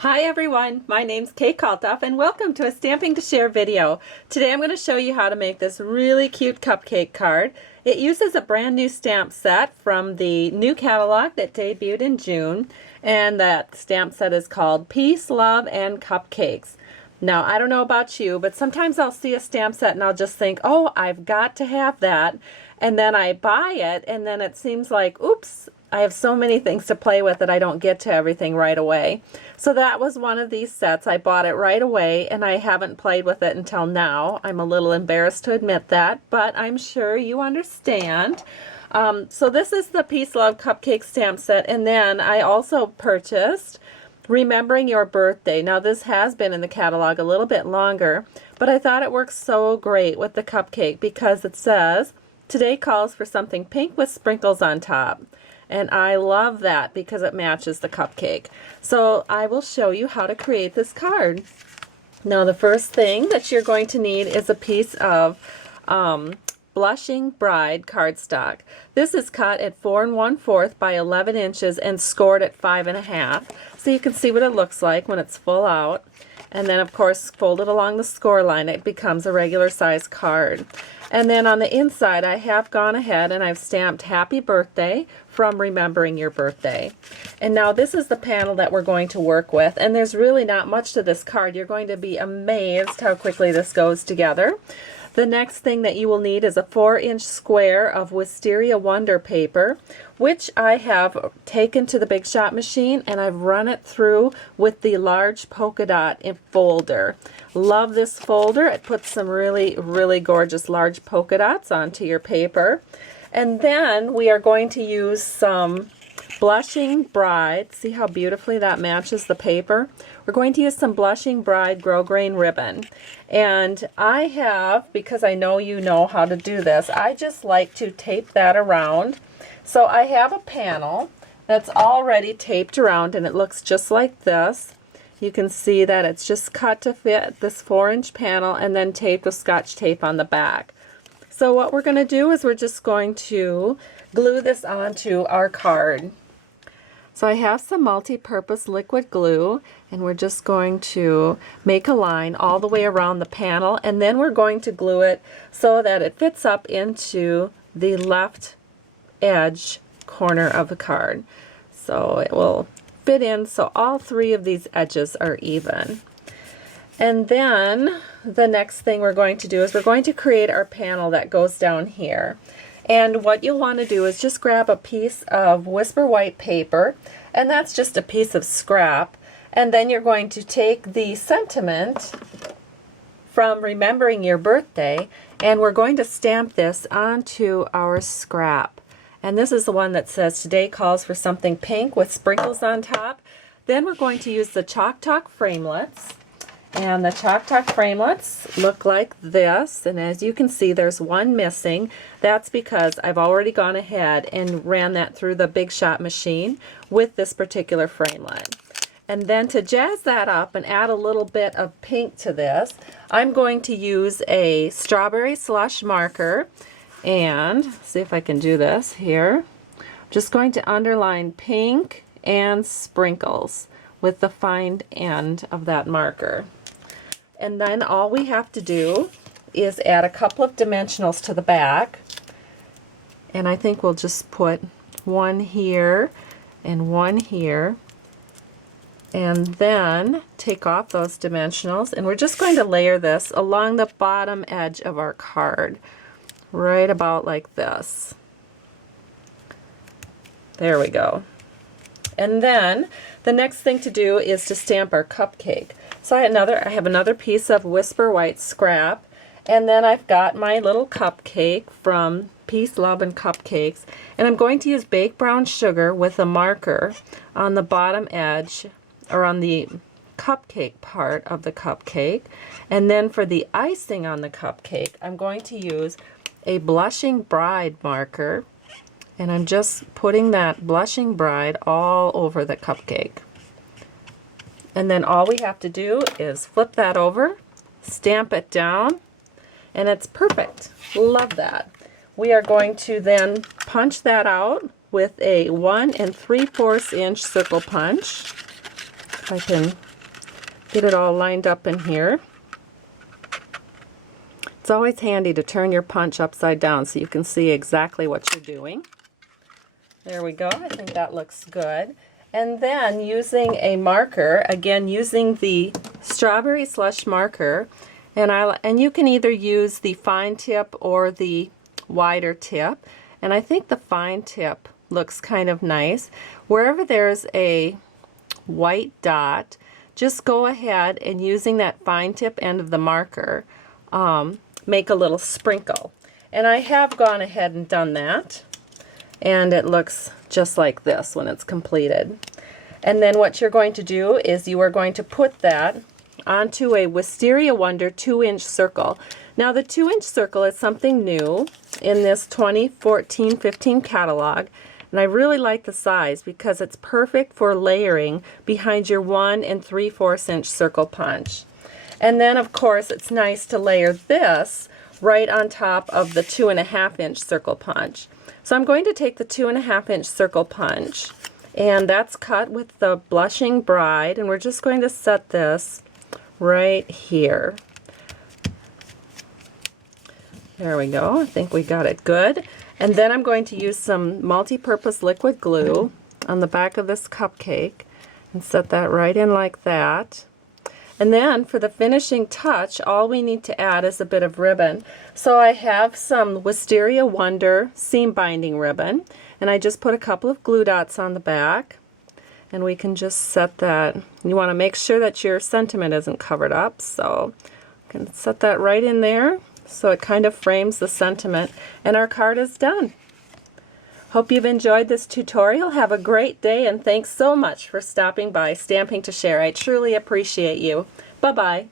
Hi everyone, my name's Kalthoff and welcome to a Stamping to Share video. Today I'm going to show you how to make this really cute cupcake card. It uses a brand new stamp set from the new catalog that debuted in June, and that stamp set is called Peace, Love, and Cupcakes. Now I don't know about you, but sometimes I'll see a stamp set and I'll just think, oh, I've got to have that, and then I buy it and then it seems like, oops, I have so many things to play with that I don't get to everything right away. So that was one of these sets. I bought it right away and I haven't played with it until now. I'm a little embarrassed to admit that, but I'm sure you understand. So this is the Peace Love Cupcake stamp set, and then I also purchased Remembering Your Birthday. Now this has been in the catalog a little bit longer, but I thought it works so great with the cupcake because it says, "Today calls for something pink with sprinkles on top." And I love that because it matches the cupcake. So I will show you how to create this card. Now the first thing that you're going to need is a piece of Blushing Bride cardstock. This is cut at 4 1/4 by 11 inches and scored at 5 1/2. So you can see what it looks like when it's full out. And then of course folded along the score line, it becomes a regular size card. And then on the inside I have gone ahead and I've stamped Happy Birthday from Remembering Your Birthday. And now this is the panel that we're going to work with, and there's really not much to this card. You're going to be amazed how quickly this goes together. The next thing that you will need is a 4-inch square of Wisteria Wonder paper, which I have taken to the Big Shot machine and I've run it through with the large polka dot folder. Love this folder. It puts some really gorgeous large polka dots onto your paper. And then we are going to use some Blushing Bride. See how beautifully that matches the paper? We're going to use some Blushing Bride grosgrain ribbon. And I have, because I know you know how to do this, I just like to tape that around. So I have a panel that's already taped around and it looks just like this. You can see that it's just cut to fit this 4-inch panel and then taped with Scotch tape on the back. So what we're going to do is we're just going to glue this onto our card. So I have some multi-purpose liquid glue and we're just going to make a line all the way around the panel, and then we're going to glue it so that it fits up into the left edge corner of the card. So it will fit in so all 3 of these edges are even. And then the next thing we're going to do is we're going to create our panel that goes down here. And what you'll want to do is just grab a piece of Whisper White paper, and that's just a piece of scrap, and then you're going to take the sentiment from Remembering Your Birthday and we're going to stamp this onto our scrap. And this is the one that says, "Today calls for something pink with sprinkles on top." Then we're going to use the Chalk Talk framelits. And the Chalk Talk framelits look like this, and as you can see there's one missing. That's because I've already gone ahead and ran that through the Big Shot machine with this particular framelit. And then to jazz that up and add a little bit of pink to this, I'm going to use a strawberry slush marker, and see if I can do this here. I'm just going to underline pink and sprinkles with the fine end of that marker. And then all we have to do is add a couple of dimensionals to the back, and I think we'll just put one here and one here, and then take off those dimensionals, and we're just going to layer this along the bottom edge of our card, right about like this. There we go. And then the next thing to do is to stamp our cupcake. So I have another piece of Whisper White scrap, and then I've got my little cupcake from Peace, Love, and Cupcakes, and I'm going to use baked brown sugar with a marker on the bottom edge, or on the cupcake part of the cupcake. And then for the icing on the cupcake, I'm going to use a Blushing Bride marker, and I'm just putting that Blushing Bride all over the cupcake. And then all we have to do is flip that over, stamp it down, and it's perfect. Love that. We are going to then punch that out with a 1 3/4 inch circle punch. If I can get it all lined up in here. It's always handy to turn your punch upside down so you can see exactly what you're doing. There we go. I think that looks good. And then using a marker, again using the strawberry slush marker, and you can either use the fine tip or the wider tip. And I think the fine tip looks kind of nice. Wherever there's a white dot, just go ahead and using that fine tip end of the marker, make a little sprinkle. And I have gone ahead and done that, and it looks just like this when it's completed. And then what you're going to do is you are going to put that onto a Wisteria Wonder 2-inch circle. Now the 2-inch circle is something new in this 2014-15 catalog, and I really like the size because it's perfect for layering behind your 1 3/4 inch circle punch. And then of course it's nice to layer this right on top of the 2.5 inch circle punch. So I'm going to take the 2.5 inch circle punch, and that's cut with the Blushing Bride, and we're just going to set this right here. There we go. I think we got it good. And then I'm going to use some multi-purpose liquid glue on the back of this cupcake and set that right in like that. And then for the finishing touch, all we need to add is a bit of ribbon. So I have some Wisteria Wonder seam binding ribbon, and I just put a couple of glue dots on the back, and we can just set that. You want to make sure that your sentiment isn't covered up, so you can set that right in there so it kind of frames the sentiment, and our card is done. Hope you've enjoyed this tutorial. Have a great day, and thanks so much for stopping by Stamping to Share. I truly appreciate you. Bye-bye.